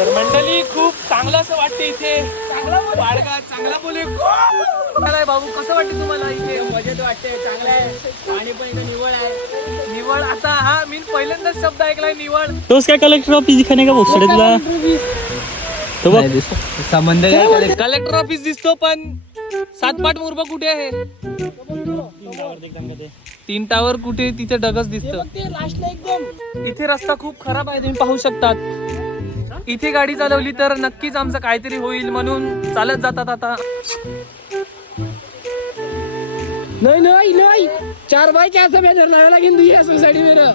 तर मंडळी खूप चांगलं असं वाटते इथे. वाडगा चांगला बोले काय बाबू, कसं वाटते तुम्हाला इथे? मजेत वाटते, चांगलं आहे. पाणी पण इथं निवळ आहे. निवड आता हा मी पहिल्यांदाच शब्द ऐकलाय, निवड. तोच काय कलेक्टर ऑफिस दिखाने का बोलतोय तुला? तो बघ संबंध कलेक्टर ऑफिस दिसतो, पण सातपाट मुरबा कुठे आहे? 3 टावर कुठे? तिथे डगच दिसत. इथे रस्ता खूप खराब आहे, तुम्ही पाहू शकतात. इथे गाडी चालवली तर नक्कीच आमचं काहीतरी होईल, म्हणून चालत जातात आता. नाही 4x4 चा बॅनर लावायला लागेल तुझ्या सोसायटी मध्ये.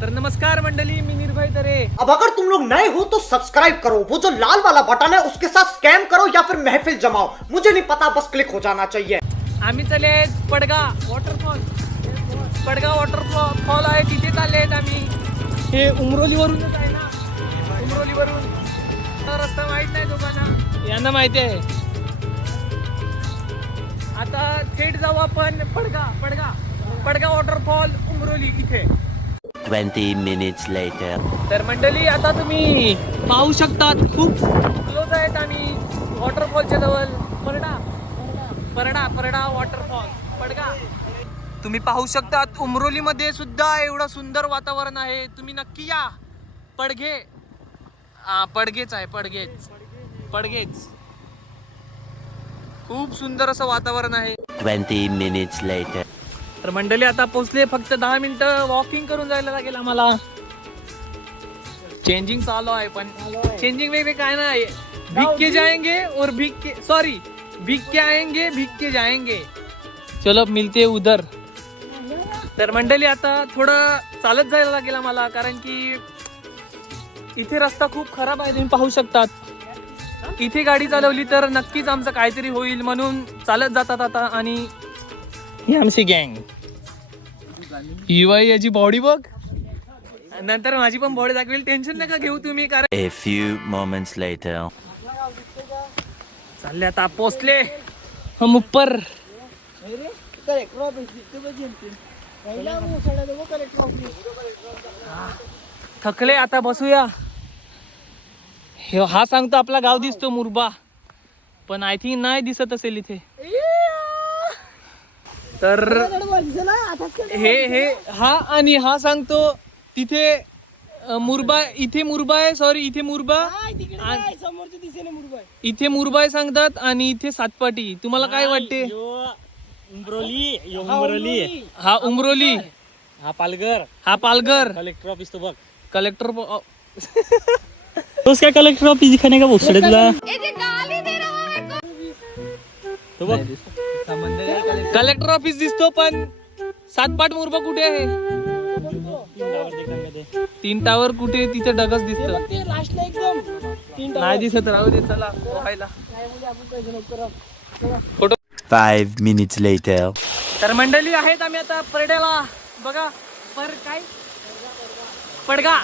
तर नमस्कार मंडळी, मी निर्भय तरे. अब अगर तुम लोग नए हो तो सब्सक्राइब करो, वो जो लाल वाला बटन है उसके साथ स्कैम करो या फिर महफिल जमाओ, मुझे नहीं पता, बस क्लिक हो जाना चाहिए. आम्ही चालले आहेत पडगा वॉटरफॉल. पडगा वॉटरफॉल आहे, तिथे चालले आहेत आम्ही. हे उमरोलीवरूनच आहे ना, उमरोलीवरून. तर रस्ता माहित नाही दोघांना, यांना माहिती आहे. आता थेट जाऊ आपण पडगा वॉटरफॉल उमरोली इथे. 20 minutes later. तर मंडळी आता तुम्ही पाहू शकतात, खूप क्लोज आहेत आम्ही वॉटरफॉलच्या जवळ. परडा वॉटरफॉल पडगा. तुम्ही पाहू शकतात उमरोलीमध्ये सुद्धा एवढं सुंदर वातावरण आहे. तुम्ही नक्की या. पडगेच आहे, पडगेच. खूप सुंदर असं वातावरण आहे. 20 minutes later. तर मंडळी आता पोहोचले, फक्त 10 मिनिटं वॉकिंग करून जायला लागेल आम्हाला. चेंजिंग चालू आहे, पण चेंजिंग वेगळे काय नाही. भीग के जाएंगे और भीग के आएंगे, भीग के जाएंगे. चलो मिलते उधर. तर मंडळी आता थोडं चालत जायला लागेल आम्हाला, कारण की इथे रस्ता खूप खराब आहे, तुम्ही पाहू शकतात. इथे गाडी चालवली तर नक्कीच आमचं काहीतरी होईल, म्हणून चालत जातात आता. आणि ही आमची गँग. ही याची बॉडी बघ, नंतर माझी पण बॉडी दाखवेल. टेन्शन नका घेऊ तुम्ही, कारण A few moments later. चालले आता, पोचले हम ऊपर. थकले आता, बसूया. हा सांगतो आपला गाव दिसतो मुरबा, पण आय थिंक नाही दिसत असेल इथे. तर हे हा आणि हा सांगतो तिथे मुरबा, इथे मुरबा आहे. सॉरी, इथे मुरबा, इथे मुरबा आहे सांगतात, आणि इथे सातपाटी. तुम्हाला काय वाटते? उमरोली. हा उमरोली, हा पालघर. कलेक्टर ऑफिस तो बघ. तोच काय कलेक्टर ऑफिस दिखाने का बोलतोय तुला? तो बघ कलेक्टर ऑफिस दिसतो, पण सातपाट मुरबा कुठे आहे? 3 टावर कुठे? तिथे डगच दिसत. नाही दिसत, राहू दे. चला पोहायला. फोटो. 5 minutes later. तर मंडळी आहेत आम्ही आता परड्याला. बघा पडगा.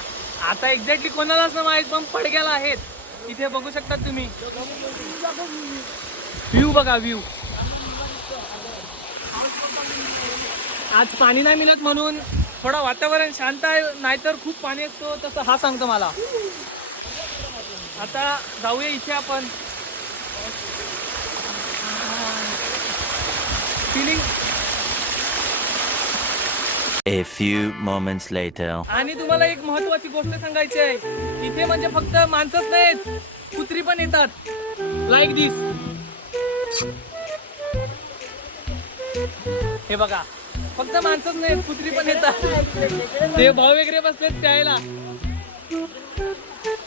आता एक्झॅक्टली कोणालाच नाही माहित, पण पडग्याला आहेत. इथे बघू शकता तुम्ही. व्ह्यू बघा, व्ह्यू. आज पाणी नाही मिळत म्हणून थोडं वातावरण शांत आहे, नाहीतर खूप पाणी असतो, तसं हा सांगतो मला. आता जाऊया इथे आपण. Feeling. A few moments later. आणि तुम्हाला एक महत्वाची गोष्ट सांगायची आहे. इथे म्हणजे फक्त माणसंच नाहीत, कुत्री पण येतात. लाईक दिस. हे बघा, फक्त माणसंच नाहीत, कुत्री पण येतात. ते भाव वगैरे बसलेत प्यायला.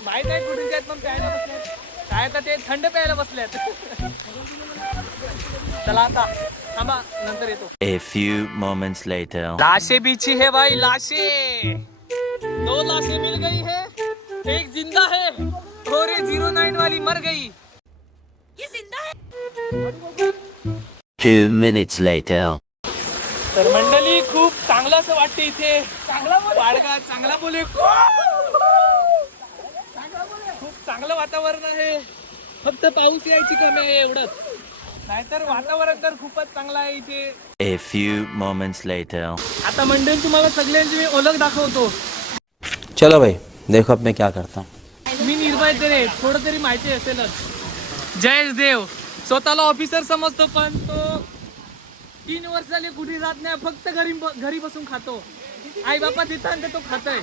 माहित नाही कुठून आहेत, पण प्यायला बसलेत. काय आता ते थंड प्यायला बसल्यात. चला आता थांबा, नंतर येतो. A few moments later. लाशें बिछी है भाई, लाशें. 2 लाशें मिल गई है, एक जिंदा है और ये 09 वाली मर गई. ये जिंदा है. 2 minutes later. तर मंडळी खूप चांगलं असं वाटते इथे. वाडगा चांगला बोले. खूप चांगलं वातावरण आहे, फक्त पाऊस यायची कमी आहे एवढंच. नाहीतर वातावरण तर खूपच चांगलं आहे इथे. A few moments later. आता मंडळी तुम्हाला सगळ्यांची मी ओळख दाखवतो. चलो भाई देखो अब मैं क्या करता हूँ. मी निर्भय रे, थोडं तरी माहिती असेलच. जयेश देव स्वतःला ऑफिसर समजतो, पण तो 3 वर्ष झाली कुठे जात नाही, फक्त घरी बसून खातो. आई बापा देतात तो खातोय.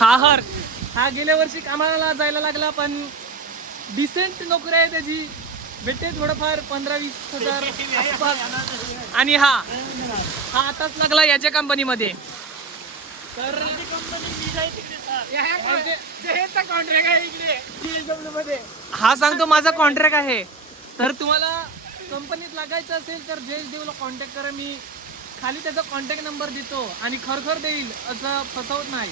हा गेल्या वर्षी कामाला जायला लागला, पण डिसेंट नोकरी आहे त्याची, भेटते थोडंफार 15-20 हजार आसपास. आणि हा आताच लागला याच्या कंपनीमध्ये. तर कॉन्ट्रॅक्ट आहे इकडे, हा सांगतो माझा कॉन्ट्रॅक्ट आहे. तर तुम्हाला कंपनीत लागायचं असेल तर जयेश देवला कॉन्टॅक्ट करा. मी खाली त्याचा कॉन्टॅक्ट नंबर देतो आणि खरखर देईल, असं फसवत नाही.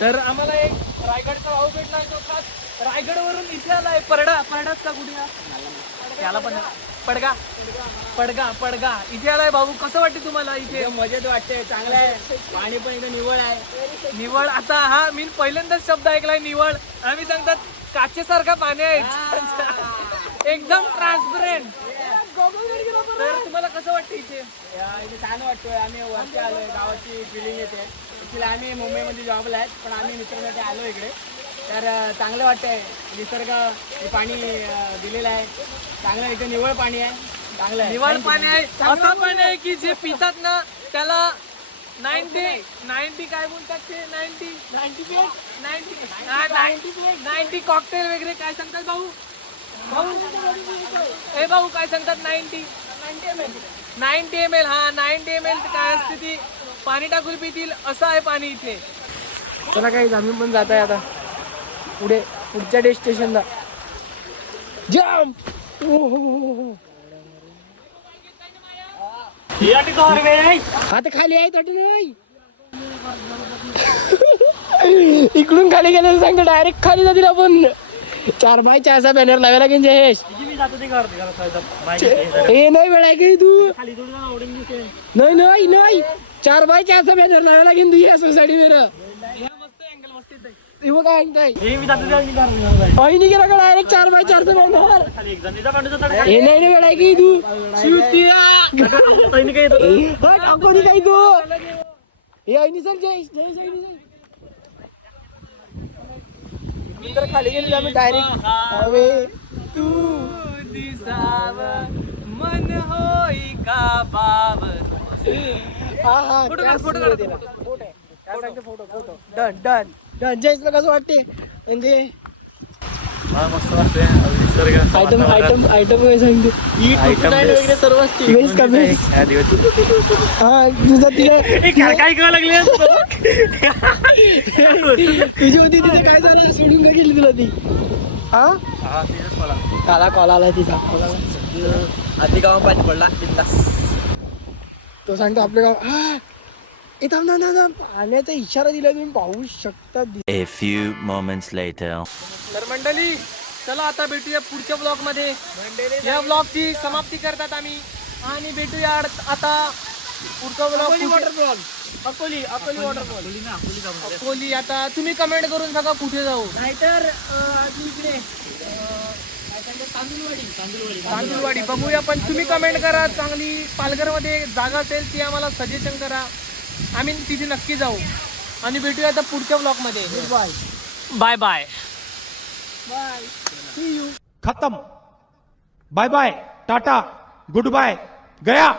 तर आम्हाला एक रायगडचा भाऊ भेटला, तो खास रायगडवरून इथे आलाय. पडगाच का कुठे त्याला पण पडगा इथे आलाय. भाऊ कसं वाटते तुम्हाला इथे? मजेत वाटते, चांगलं आहे. पाणी पण एकदम निवळ आहे. निवळ आता हा मी पहिल्यांदाच शब्द ऐकलाय, निवळ. आम्ही सांगतात काचेसारखा पाणी आहे, एकदम ट्रान्सपरंट. तर तुम्हाला कसं वाटतं इथे? इथे छान वाटतोय. आम्ही वरती आलोय, गावाची फिलिंग येते. ॲक्च्युली आम्ही मुंबईमध्ये जॉबला आहेत, पण आम्ही मित्रांसाठी आलो इकडे. तर चांगलं वाटतंय. निसर्ग पाणी दिलेलं आहे, चांगलं एकदम निवळ पाणी आहे, चांगलं आहे. निवळ पाणी आहे, असं पाणी आहे की जे पितात ना त्याला 90 काय बोलतात ते 90 कॉकटेल वगैरे काय सांगतात भाऊ? भाऊ काय सांगतात? 90 ml. हा 90 ml काय असते ती पाणी टाकून पितील, असं आहे पाणी इथे. चला काही आम्ही पण जात आहे आता पुढच्या डेस्टिनेशनला. जाम आता खाली आहे तटी नाही. इकडून खाली गेलं सांगतो, डायरेक्ट खाली जातील आपण. 4x4चा बॅनर लावायला की जयेश. हे नाही वेळ आहे की तू? नाही 4x4चा बॅनर लावायला की तू या सोसायटी मेरा काय गेला का डायरेक्ट 4x4चा बॅनर. हे नाही वेळ आहे की तू? कोणी काही तू हे आईनी सर जय तर खाली गेले आम्ही डायरेक्ट. हवे तू दिसाव मन होई का बाब. Photo done. जयेशला कसं वाटते? म्हणजे आयटम काय सांगते? वगैरे सर्व हा तुझा तिला काय करावं लागले? तुझी होती तिथे काय झालं? सोडून का गेली तुला ती? काला कॉल आला तिचा. आधी गाव पाणी पडला. तो सांगतो आपल्या गाव पाण्याचा इशारा दिला, तुम्ही पाहू शकता. A few moments later. तर मंडळी चला आता भेटूया पुढच्या ब्लॉग मध्ये. या ब्लॉगची समाप्ती करतात आम्ही आणि भेटूया आता पुढचा ब्लॉग. अकोली. आता तुम्ही कमेंट करून सांगा कुठे जाऊ. नाहीतर इकडे तांदूळवाडी बघूया. पण तुम्ही कमेंट करा, चांगली पालघरमध्ये जागा असेल ती आम्हाला सजेशन करा, आम्ही तिथे नक्की जाऊ. आणि भेटूया आता पुढच्या ब्लॉग मध्ये. Bye bye. खत्म. Bye bye, tata, goodbye, गया.